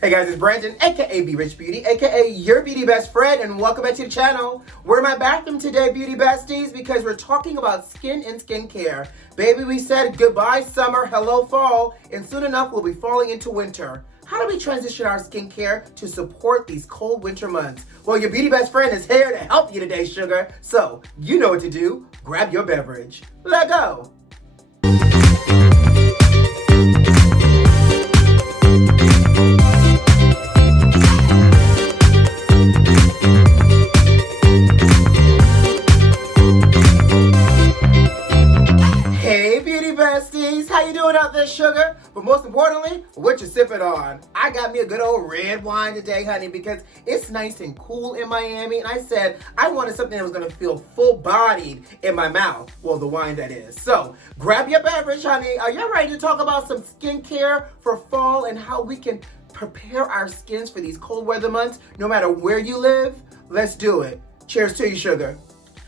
Hey guys, it's Brandon, aka B.Rich Beauty, aka your beauty best friend, and welcome back to the channel. We're in my bathroom today, beauty besties, because we're talking about skin and skincare. Baby, we said goodbye summer, hello fall, and soon enough we'll be falling into winter. How do we transition our skincare to support these cold winter months? Well, your beauty best friend is here to help you today, sugar. So, you know what to do. Grab your beverage. Let go. How you doing out there, sugar? But most importantly, what you sipping on? I got me a good old red wine today, honey, because it's nice and cool in Miami, and I said I wanted something that was going to feel full-bodied in my mouth. Well, the wine, that is. So, grab your beverage, honey. Are you ready to talk about some skincare for fall and how we can prepare our skins for these cold weather months, no matter where you live? Let's do it. Cheers to you, sugar.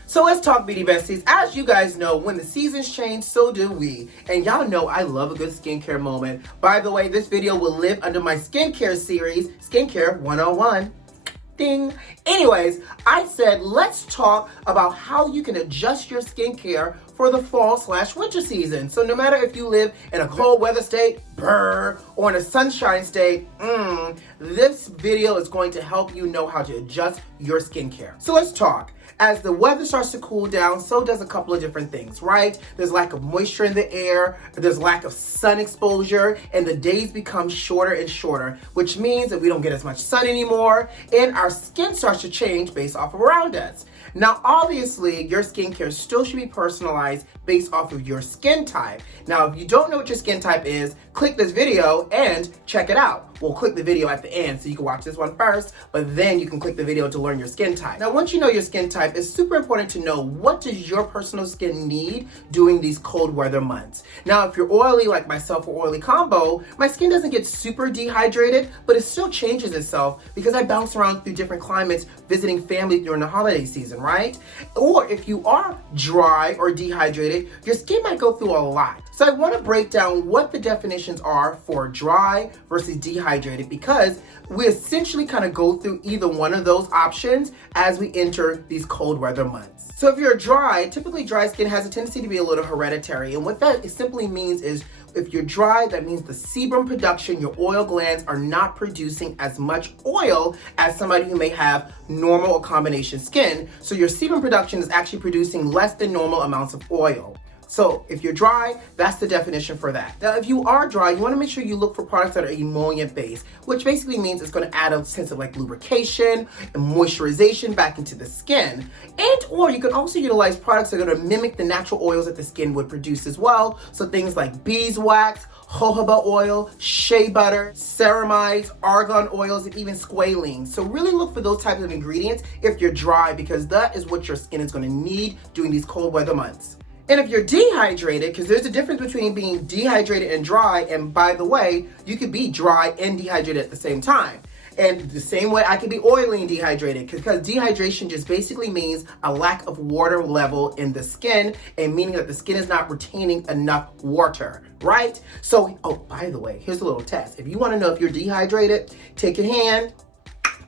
So let's talk, beauty besties. As you guys know, when the seasons change, so do we. And y'all know I love a good skincare moment. By the way, this video will live under my skincare series, Skincare 101. Ding. Anyways, I said let's talk about how you can adjust your skincare for the fall/winter season. So no matter if you live in a cold weather state, brr, or in a sunshine state, this video is going to help you know how to adjust your skincare. So let's talk. As the weather starts to cool down, so does a couple of different things, right? There's lack of moisture in the air, there's lack of sun exposure, and the days become shorter and shorter, which means that we don't get as much sun anymore, and our skin starts to change based off of around us. Now, obviously, your skincare still should be personalized based off of your skin type. Now, if you don't know what your skin type is, click this video and check it out. We'll click the video at the end so you can watch this one first, but then you can click the video to learn your skin type. Now, once you know your skin type, it's super important to know what does your personal skin need during these cold weather months. Now, if you're oily like myself or oily combo, my skin doesn't get super dehydrated, but it still changes itself because I bounce around through different climates visiting family during the holiday season, right? Or if you are dry or dehydrated, your skin might go through a lot. So I want to break down what the definitions are for dry versus dehydrated, because we essentially kind of go through either one of those options as we enter these cold weather months. So if you're dry, typically dry skin has a tendency to be a little hereditary. And what that simply means is if you're dry, that means the sebum production, your oil glands are not producing as much oil as somebody who may have normal or combination skin. So your sebum production is actually producing less than normal amounts of oil. So if you're dry, that's the definition for that. Now, if you are dry, you want to make sure you look for products that are emollient based, which basically means it's going to add a sense of like lubrication and moisturization back into the skin. And or you can also utilize products that are going to mimic the natural oils that the skin would produce as well. So things like beeswax, jojoba oil, shea butter, ceramides, argan oils, and even squalene. So really look for those types of ingredients if you're dry, because that is what your skin is going to need during these cold weather months. And if you're dehydrated, because there's a difference between being dehydrated and dry, and by the way, you could be dry and dehydrated at the same time. And the same way I could be oily and dehydrated, because dehydration just basically means a lack of water level in the skin, and meaning that the skin is not retaining enough water, right? So, oh, by the way, here's a little test. If you want to know if you're dehydrated, take your hand,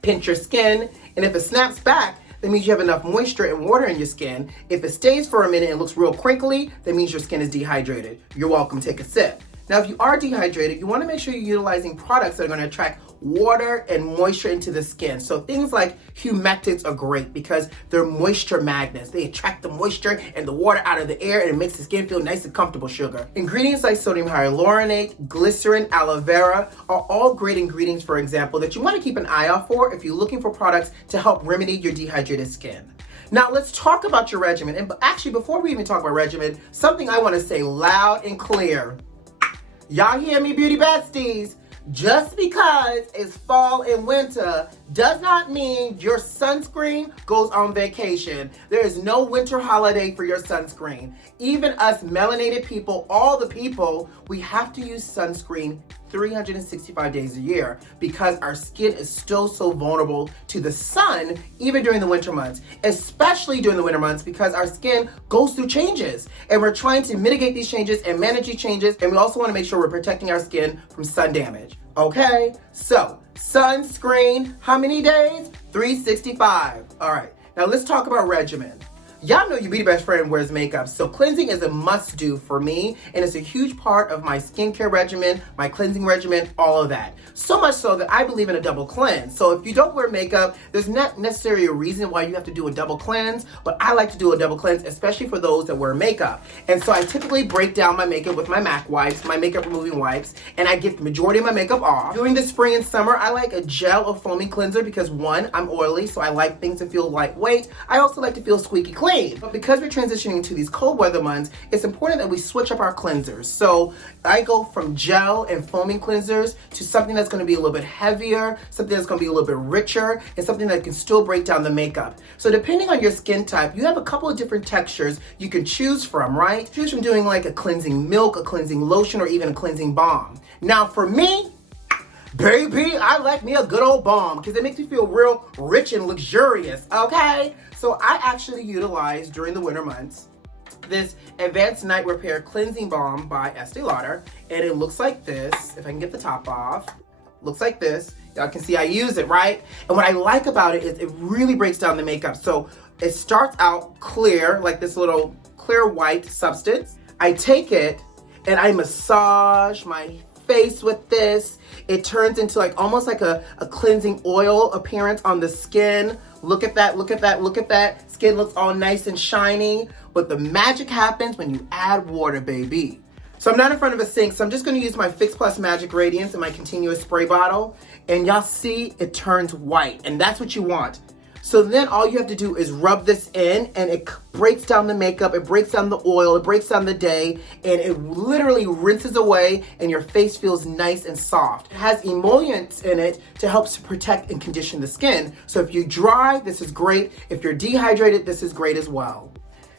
pinch your skin, and if it snaps back, that means you have enough moisture and water in your skin. If it stays for a minute and looks real crinkly, that means your skin is dehydrated. You're welcome, take a sip. Now, if you are dehydrated, you want to make sure you're utilizing products that are going to attract water and moisture into the skin. So things like humectants are great because they're moisture magnets. They attract the moisture and the water out of the air, and it makes the skin feel nice and comfortable, sugar. Ingredients like sodium hyaluronate, glycerin, aloe vera are all great ingredients, for example, that you want to keep an eye out for if you're looking for products to help remedy your dehydrated skin. Now let's talk about your regimen. And actually, before we even talk about regimen, something I want to say loud and clear. Y'all hear me, beauty besties? Just because it's fall and winter does not mean your sunscreen goes on vacation. There is no winter holiday for your sunscreen. Even us melanated people, all the people, we have to use sunscreen 365 days a year because our skin is still so vulnerable to the sun, even during the winter months, especially during the winter months because our skin goes through changes and we're trying to mitigate these changes and manage these changes. And we also want to make sure we're protecting our skin from sun damage. Okay, so sunscreen, how many days? 365. All right, now let's talk about regimen. Y'all know your beauty best friend wears makeup, so cleansing is a must-do for me, and it's a huge part of my skincare regimen, my cleansing regimen, all of that. So much so that I believe in a double cleanse. So if you don't wear makeup, there's not necessarily a reason why you have to do a double cleanse, but I like to do a double cleanse, especially for those that wear makeup. And so I typically break down my makeup with my MAC wipes, my makeup removing wipes, and I get the majority of my makeup off. During the spring and summer, I like a gel or foaming cleanser because one, I'm oily, so I like things to feel lightweight. I also like to feel squeaky clean. But because we're transitioning to these cold weather months, it's important that we switch up our cleansers. So I go from gel and foaming cleansers to something that's going to be a little bit heavier, something that's going to be a little bit richer, and something that can still break down the makeup. So depending on your skin type, you have a couple of different textures you can choose from, right? Choose from doing like a cleansing milk, a cleansing lotion, or even a cleansing balm. Now for me, baby, I like me a good old balm because it makes me feel real rich and luxurious, okay? So I actually utilize, during the winter months, this Advanced Night Repair Cleansing Balm by Estee Lauder, and it looks like this. If I can get the top off, looks like this. Y'all can see I use it, right? And what I like about it is it really breaks down the makeup. So it starts out clear, like this little clear white substance. I take it and I massage my face with this. It turns into like almost like a cleansing oil appearance on the skin. Look at that, look at that, look at that. Skin looks all nice and shiny, but the magic happens when you add water, baby. So I'm not in front of a sink, so I'm just gonna use my Fix Plus Magic Radiance in my continuous spray bottle, and y'all see it turns white, and that's what you want. So then all you have to do is rub this in, and it breaks down the makeup, it breaks down the oil, it breaks down the day, and it literally rinses away, and your face feels nice and soft. It has emollients in it to help to protect and condition the skin. So if you're dry, this is great. If you're dehydrated, this is great as well.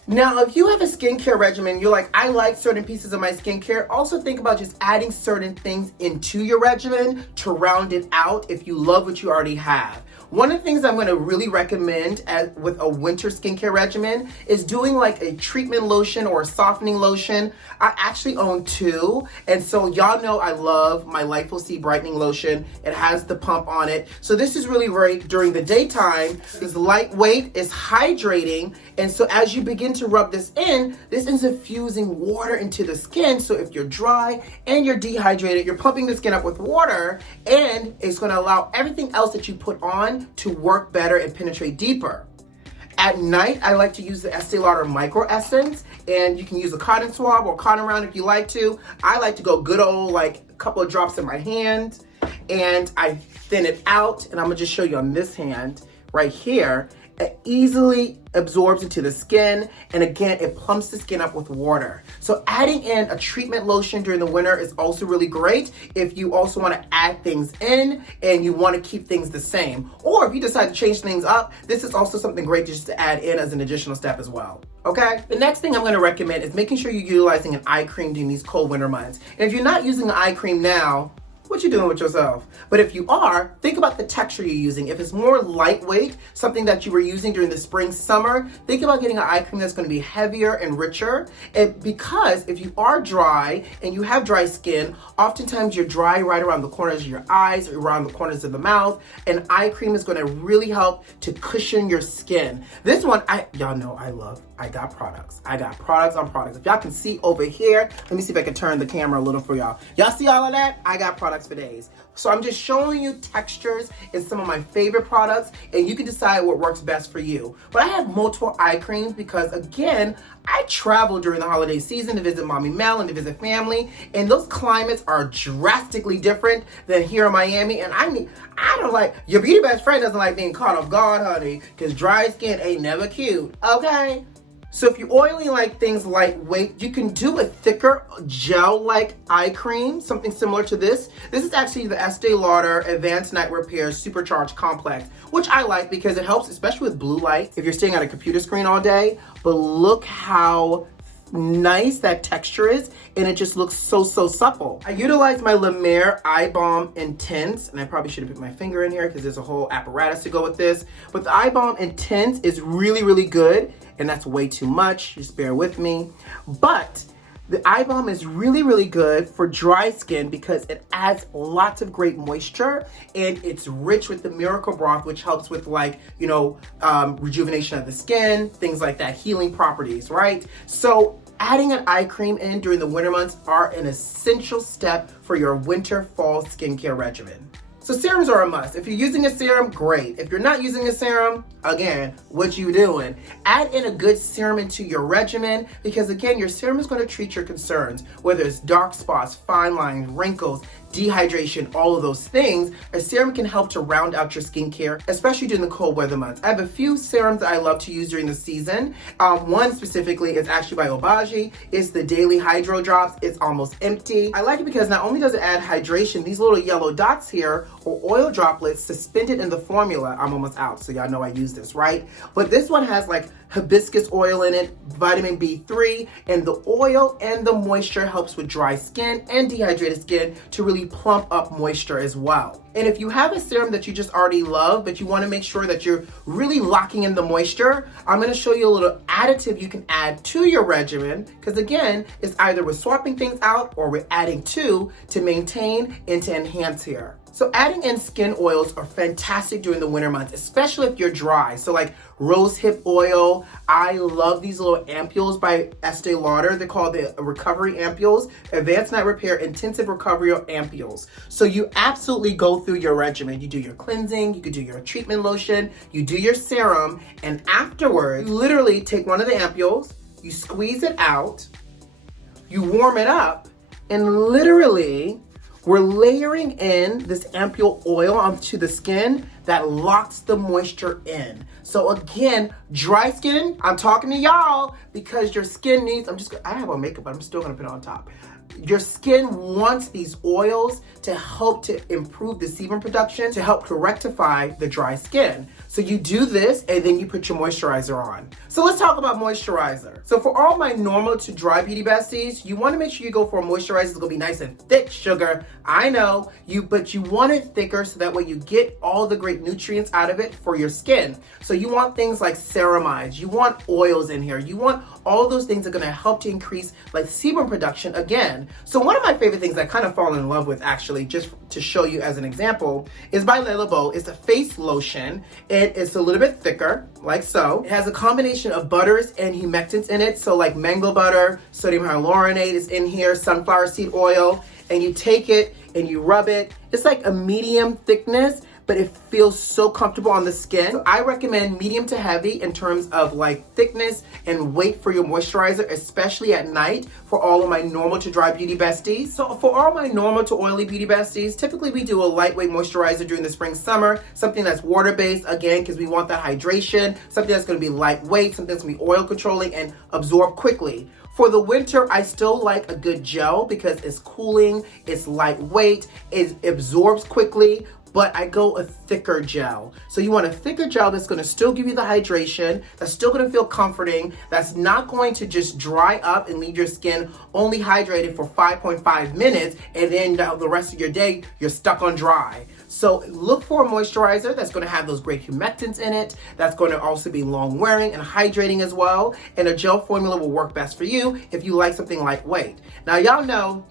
Now, if you have a skincare regimen, you're like, I like certain pieces of my skincare, also think about just adding certain things into your regimen to round it out if you love what you already have. One of the things I'm going to really recommend with a winter skincare regimen is doing like a treatment lotion or a softening lotion. I actually own two, and so y'all know I love my Lightful C Brightening Lotion. It has the pump on it. So this is really great during the daytime. It's lightweight, it's hydrating, and so as you begin to rub this in, this is infusing water into the skin. So if you're dry and you're dehydrated, you're pumping the skin up with water, and it's going to allow everything else that you put on to work better and penetrate deeper. At night, I like to use the Estee Lauder Micro Essence, and you can use a cotton swab or cotton round if you like to. I like to go good old, like a couple of drops in my hand, and I thin it out, and I'm gonna just show you on this hand right here. It easily absorbs into the skin, and again, it plumps the skin up with water. So adding in a treatment lotion during the winter is also really great if you also want to add things in and you want to keep things the same. Or if you decide to change things up, this is also something great just to add in as an additional step as well. Okay? The next thing I'm going to recommend is making sure you're utilizing an eye cream during these cold winter months. And if you're not using an eye cream now, what you doing with yourself? But if you are, think about the texture you're using. If it's more lightweight, something that you were using during the spring, summer, think about getting an eye cream that's going to be heavier and richer. And because if you are dry and you have dry skin, oftentimes you're dry right around the corners of your eyes or around the corners of the mouth. And eye cream is going to really help to cushion your skin. This one, y'all know I love. I got products. I got products on products. If y'all can see over here, let me see if I can turn the camera a little for y'all. Y'all see all of that? I got products for days. So I'm just showing you textures in some of my favorite products, and you can decide what works best for you. But I have multiple eye creams because, again, I travel during the holiday season to visit Mommy Mel and to visit family, and those climates are drastically different than here in Miami. And I don't like, your beauty best friend doesn't like being caught off guard, honey, because dry skin ain't never cute, okay? So if you're oily like things lightweight, you can do a thicker gel-like eye cream, something similar to this. This is actually the Estee Lauder Advanced Night Repair Supercharged Complex, which I like because it helps, especially with blue light, if you're staying at a computer screen all day. But look how nice that texture is, and it just looks so supple. I utilize my La Mer Eye Balm Intense, and I probably should have put my finger in here because there's a whole apparatus to go with this. But the Eye Balm Intense is really good, and that's way too much. Just bear with me. But The eye balm is really, really good for dry skin because it adds lots of great moisture, and it's rich with the miracle broth, which helps with rejuvenation of the skin, things like that, healing properties, right? So adding an eye cream in during the winter months are an essential step for your winter-fall skincare regimen. So serums are a must. If you're using a serum, great. If you're not using a serum, again, what you doing? Add in a good serum into your regimen because again, your serum is going to treat your concerns, whether it's dark spots, fine lines, wrinkles, dehydration, all of those things. A serum can help to round out your skincare, especially during the cold weather months. I have a few serums that I love to use during the season. One specifically is actually by Obagi. It's the Daily Hydro Drops. It's almost empty. I like it because not only does it add hydration, these little yellow dots here or oil droplets suspended in the formula. I'm almost out, so y'all know I use this, right? But this one has like hibiscus oil in it, vitamin B3, and the oil and the moisture helps with dry skin and dehydrated skin to really plump up moisture as well. And if you have a serum that you just already love, but you want to make sure that you're really locking in the moisture, I'm going to show you a little additive you can add to your regimen, because again, it's either we're swapping things out or we're adding to maintain and to enhance here. So adding in skin oils are fantastic during the winter months, especially if you're dry. So like rose hip oil. I love these little ampules by Estee Lauder. They're called the recovery ampules, advanced night repair intensive recovery ampules. So you absolutely go through your regimen. You do your cleansing, you could do your treatment lotion, you do your serum, and afterwards, you literally take one of the ampules, you squeeze it out, you warm it up, and literally we're layering in this ampule oil onto the skin that locks the moisture in. So again, dry skin, I'm talking to y'all because your skin needs, I have on makeup, but I'm still gonna put it on top. Your skin wants these oils to help to improve the sebum production, to help to rectify the dry skin. So you do this and then you put your moisturizer on. So let's talk about moisturizer. So for all my normal to dry beauty besties, you want to make sure you go for a moisturizer that's going to be nice and thick, sugar. I know, but you want it thicker so that way you get all the great nutrients out of it for your skin. So you want things like ceramides, you want oils in here, you want all those things that are going to help to increase like sebum production again. So one of my favorite things I kind of fall in love with actually, just to show you as an example, is by Le Labo. It's a face lotion. It's a little bit thicker, like so. It has a combination of butters and humectants in it. So like mango butter, sodium hyaluronate is in here, sunflower seed oil, and you take it and you rub it. It's like a medium thickness, but it feels so comfortable on the skin. So I recommend medium to heavy in terms of like thickness and weight for your moisturizer, especially at night for all of my normal to dry beauty besties. So for all my normal to oily beauty besties, typically we do a lightweight moisturizer during the spring, summer, something that's water-based, again, because we want that hydration, something that's gonna be lightweight, something that's gonna be oil controlling and absorb quickly. For the winter, I still like a good gel because it's cooling, it's lightweight, it absorbs quickly, but I go a thicker gel. So you want a thicker gel that's gonna still give you the hydration, that's still gonna feel comforting, that's not going to just dry up and leave your skin only hydrated for 5.5 minutes, and then the rest of your day, you're stuck on dry. So look for a moisturizer that's gonna have those great humectants in it, that's gonna also be long wearing and hydrating as well, and a gel formula will work best for you if you like something lightweight. Now y'all know,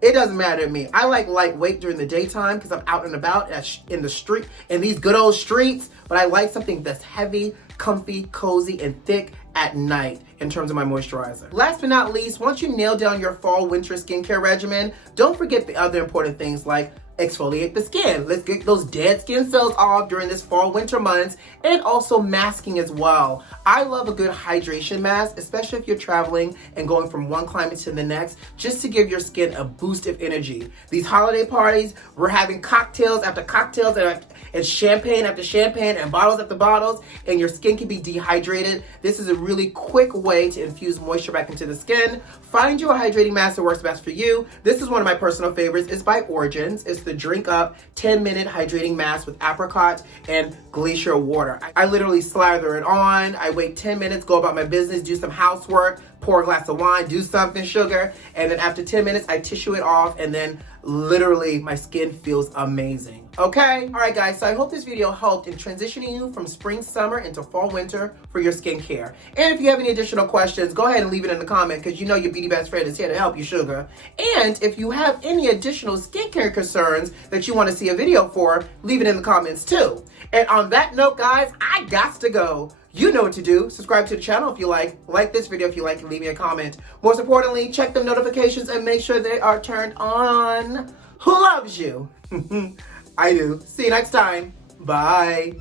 it doesn't matter to me. I like lightweight during the daytime because I'm out and about in the street, in these good old streets, but I like something that's heavy, comfy, cozy, and thick at night in terms of my moisturizer. Last but not least, once you nail down your fall winter skincare regimen, don't forget the other important things like exfoliate the skin. Let's get those dead skin cells off during this fall winter months, and also masking as well. I love a good hydration mask, especially if you're traveling and going from one climate to the next, just to give your skin a boost of energy. These holiday parties, we're having cocktails after cocktails and champagne after champagne and bottles after bottles, and your skin can be dehydrated. This is a really quick way to infuse moisture back into the skin. Find you a hydrating mask that works best for you. This is one of my personal favorites. It's by Origins. It's the Drink Up 10-minute hydrating mask with apricot and glacier water. I literally slather it on. I wait 10 minutes, go about my business, do some housework, pour a glass of wine, do something, sugar, and then after 10 minutes, I tissue it off, and then literally my skin feels amazing. Okay? All right, guys, so I hope this video helped in transitioning you from spring, summer into fall, winter for your skincare. And if you have any additional questions, go ahead and leave it in the comment, because you know your beauty best friend is here to help you, sugar. And if you have any additional skincare concerns that you want to see a video for, leave it in the comments too. And on that note, guys, I got to go. You know what to do. Subscribe to the channel if you like this video if you like, and leave me a comment. Most importantly, check the notifications and make sure they are turned on. Who loves you? I do. See you next time. Bye.